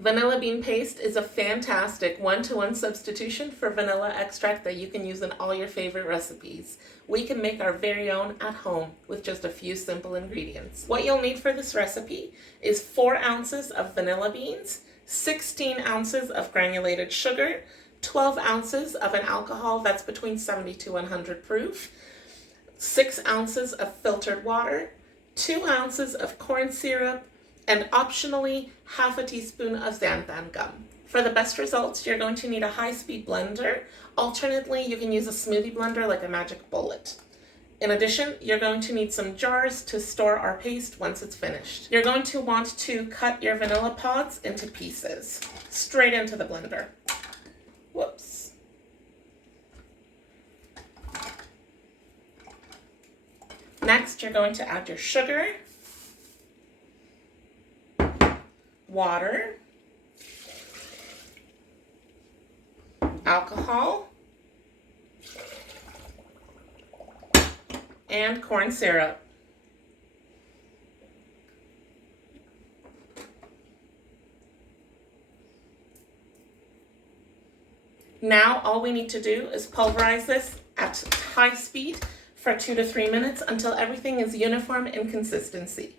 Vanilla bean paste is a fantastic one-to-one substitution for vanilla extract that you can use in all your favorite recipes. We can make our very own at home with just a few simple ingredients. What you'll need for this recipe is 4 ounces of vanilla beans, 16 ounces of granulated sugar, 12 ounces of an alcohol that's between 70 to 100 proof, 6 ounces of filtered water, 2 ounces of corn syrup, and optionally half a teaspoon of xanthan gum. For the best results, you're going to need a high-speed blender. Alternately, you can use a smoothie blender like a Magic Bullet. In addition, you're going to need some jars to store our paste once it's finished. You're going to want to cut your vanilla pods into pieces, straight into the blender. Whoops. Next, you're going to add your sugar, water, alcohol, and corn syrup. Now all we need to do is pulverize this at high speed for 2 to 3 minutes until everything is uniform in consistency.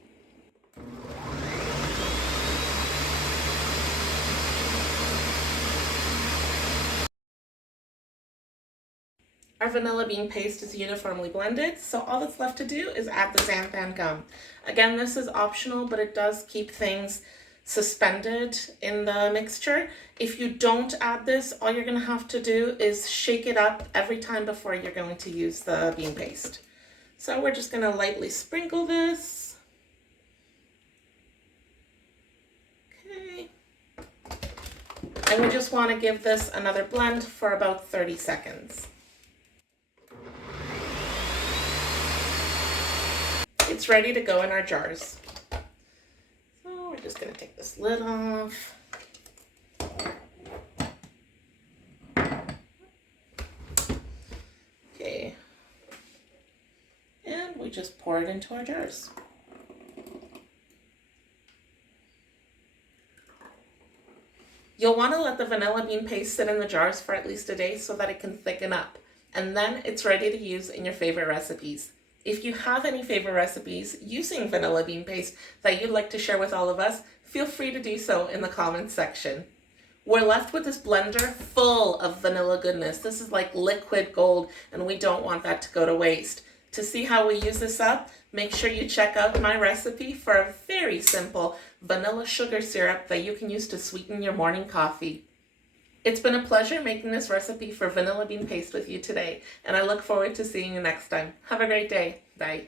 Our vanilla bean paste is uniformly blended, so all that's left to do is add the xanthan gum. Again, this is optional, but it does keep things suspended in the mixture. If you don't add this, all you're going to have to do is shake it up every time before you're going to use the bean paste. So we're just going to lightly sprinkle this. Okay. And we just want to give this another blend for about 30 seconds. It's ready to go in our jars. So we're just going to take this lid off. Okay. And we just pour it into our jars. You'll want to let the vanilla bean paste sit in the jars for at least a day so that it can thicken up. And then it's ready to use in your favorite recipes. If you have any favorite recipes using vanilla bean paste that you'd like to share with all of us, feel free to do so in the comments section. We're left with this blender full of vanilla goodness. This is like liquid gold, and we don't want that to go to waste. To see how we use this up, make sure you check out my recipe for a very simple vanilla sugar syrup that you can use to sweeten your morning coffee. It's been a pleasure making this recipe for vanilla bean paste with you today, and I look forward to seeing you next time. Have a great day. Bye.